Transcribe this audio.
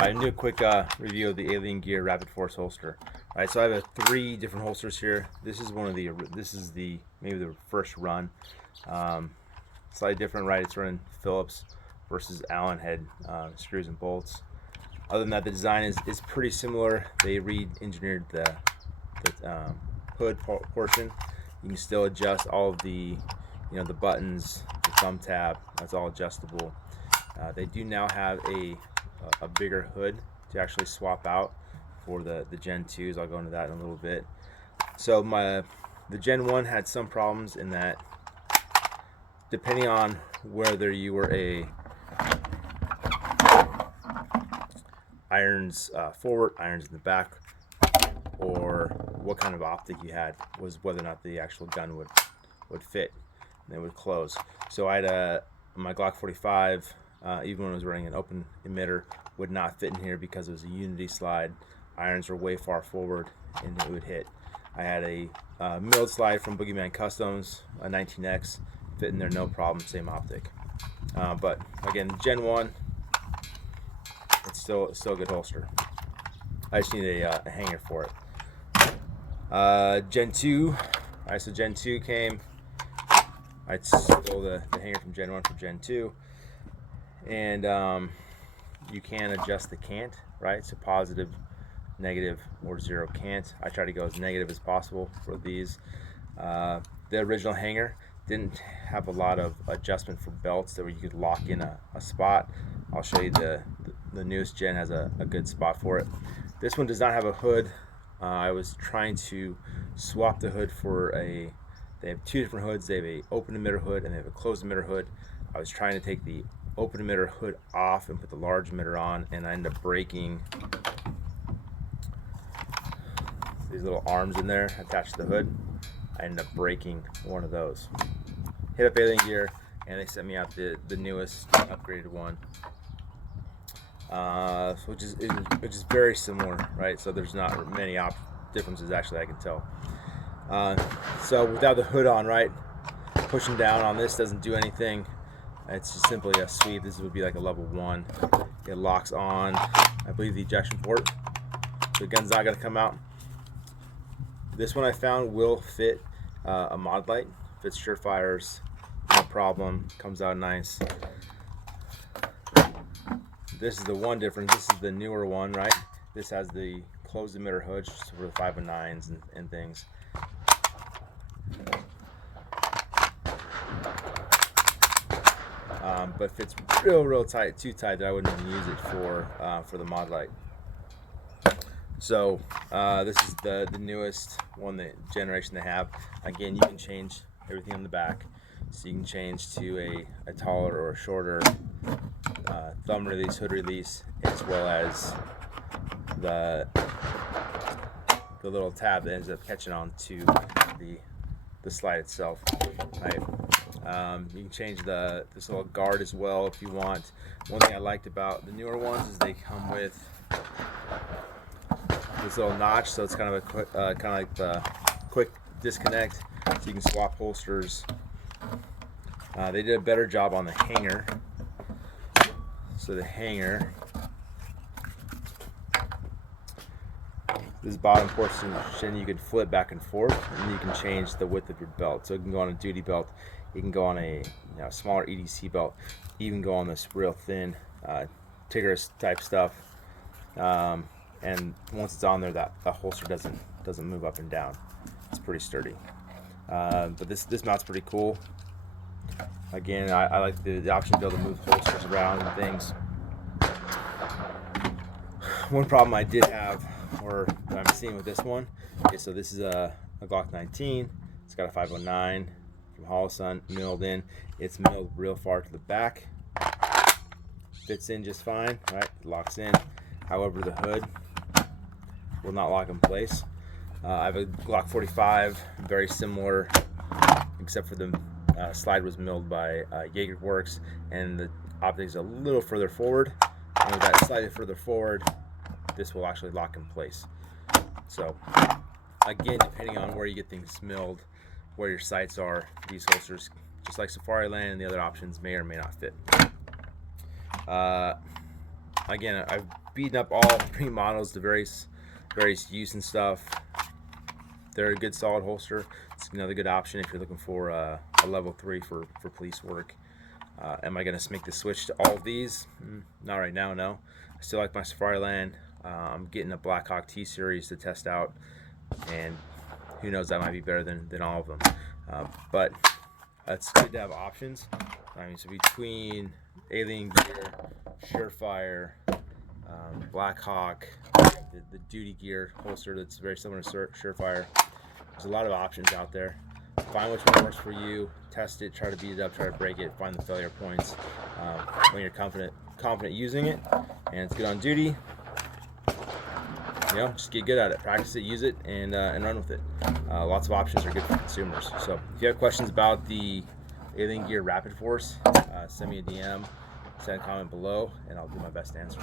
I do a quick review of the Alien Gear Rapod Force holster. All right, so I have 3 different holsters here. This is maybe the first run. Slightly different, right? It's running Phillips versus Allen head screws and bolts. Other than that, the design is pretty similar. They re-engineered the hood portion. You can still adjust all of the the buttons, the thumb tab. That's all adjustable. They do now have a bigger hood to actually swap out for the Gen 2s. I'll go into that in a little bit. So the Gen 1 had some problems in that, depending on whether you were a irons forward, irons in the back, or what kind of optic you had, was whether or not the actual gun would fit and it would close. So I had my Glock 45, even when I was running an open emitter, would not fit in here because it was a unity slide. Irons were way far forward and it would hit. I had a milled slide from Boogeyman Customs, a 19X, fit in there no problem, same optic. But again, Gen 1, it's still a good holster. I just need a hanger for it. Gen 2, alright, so Gen 2 came. I stole the hanger from Gen 1 for Gen 2. And you can adjust the cant, right? So positive, negative, or 0 cant. I try to go as negative as possible for these. The original hanger didn't have a lot of adjustment for belts that where you could lock in a spot. I'll show you the newest gen has a good spot for it. This one does not have a hood. I was trying to swap the hood for they have 2 different hoods. They have a open emitter hood and they have a closed emitter hood. I was trying to take the open emitter hood off and put the large emitter on, and I ended up breaking these little arms in there attached to the hood. I ended up breaking one of those. Hit up Alien Gear and they sent me out the newest upgraded one, which is very similar, right? So there's not many differences actually I can tell. So without the hood on, right, pushing down on this doesn't do anything. It's just simply a sweep. This would be like a level 1. It locks on, I believe, the ejection port. The gun's not going to come out. This one I found will fit a mod light. Fits Surefires, no problem. Comes out nice. This is the one difference. This is the newer one, right? This has the closed emitter hood for the 509s and things. But fits real tight, too tight that I wouldn't even use it for the mod light. So this is the newest one, the generation they have. Again, you can change everything on the back, so you can change to a taller or a shorter thumb release, hood release, as well as the little tab that ends up catching on to the slide itself, right? You can change this little guard as well if you want. One thing I liked about the newer ones is they come with this little notch, so it's kind of a quick, like the quick disconnect, so you can swap holsters. They did a better job on the hanger. So the hanger, this bottom portion you can flip back and forth, and you can change the width of your belt. So it can go on a duty belt, you can go on a smaller EDC belt, even go on this real thin Tigris type stuff. And once it's on there, that holster doesn't move up and down. It's pretty sturdy. But this mount's pretty cool. Again, I like the option to be able to move holsters around and things. One problem I did have, or that I'm seeing with this one, okay, so this is a Glock 19. It's got a 509 from Holosun milled in. It's milled real far to the back. Fits in just fine, right? It locks in. However, the hood will not lock in place. I have a Glock 45, very similar, except for the slide was milled by Jaeger Works, and the optic is a little further forward. And with that slightly further forward, this will actually lock in place. So, again, depending on where you get things milled, where your sights are, these holsters, just like Safari Land and the other options, may or may not fit. Again, I've beaten up all 3 models to various use and stuff. They're a good solid holster. It's another good option if you're looking for a level 3 for police work. Am I going to make the switch to all of these? Not right now, no. I still like my Safariland. I'm getting a Blackhawk T-Series to test out, and who knows, that might be better than all of them. But it's good to have options. I mean, so between Alien Gear, Surefire, Blackhawk, the duty gear holster that's very similar to Surefire, there's a lot of options out there. Find which one works for you, test it, try to beat it up, try to break it, find the failure points when you're confident using it, and it's good on duty. Just get good at it, practice it, use it, and run with it. Lots of options are good for consumers. So if you have questions about the Alien Gear Rapod Force, send me a DM, send a comment below, and I'll do my best to answer.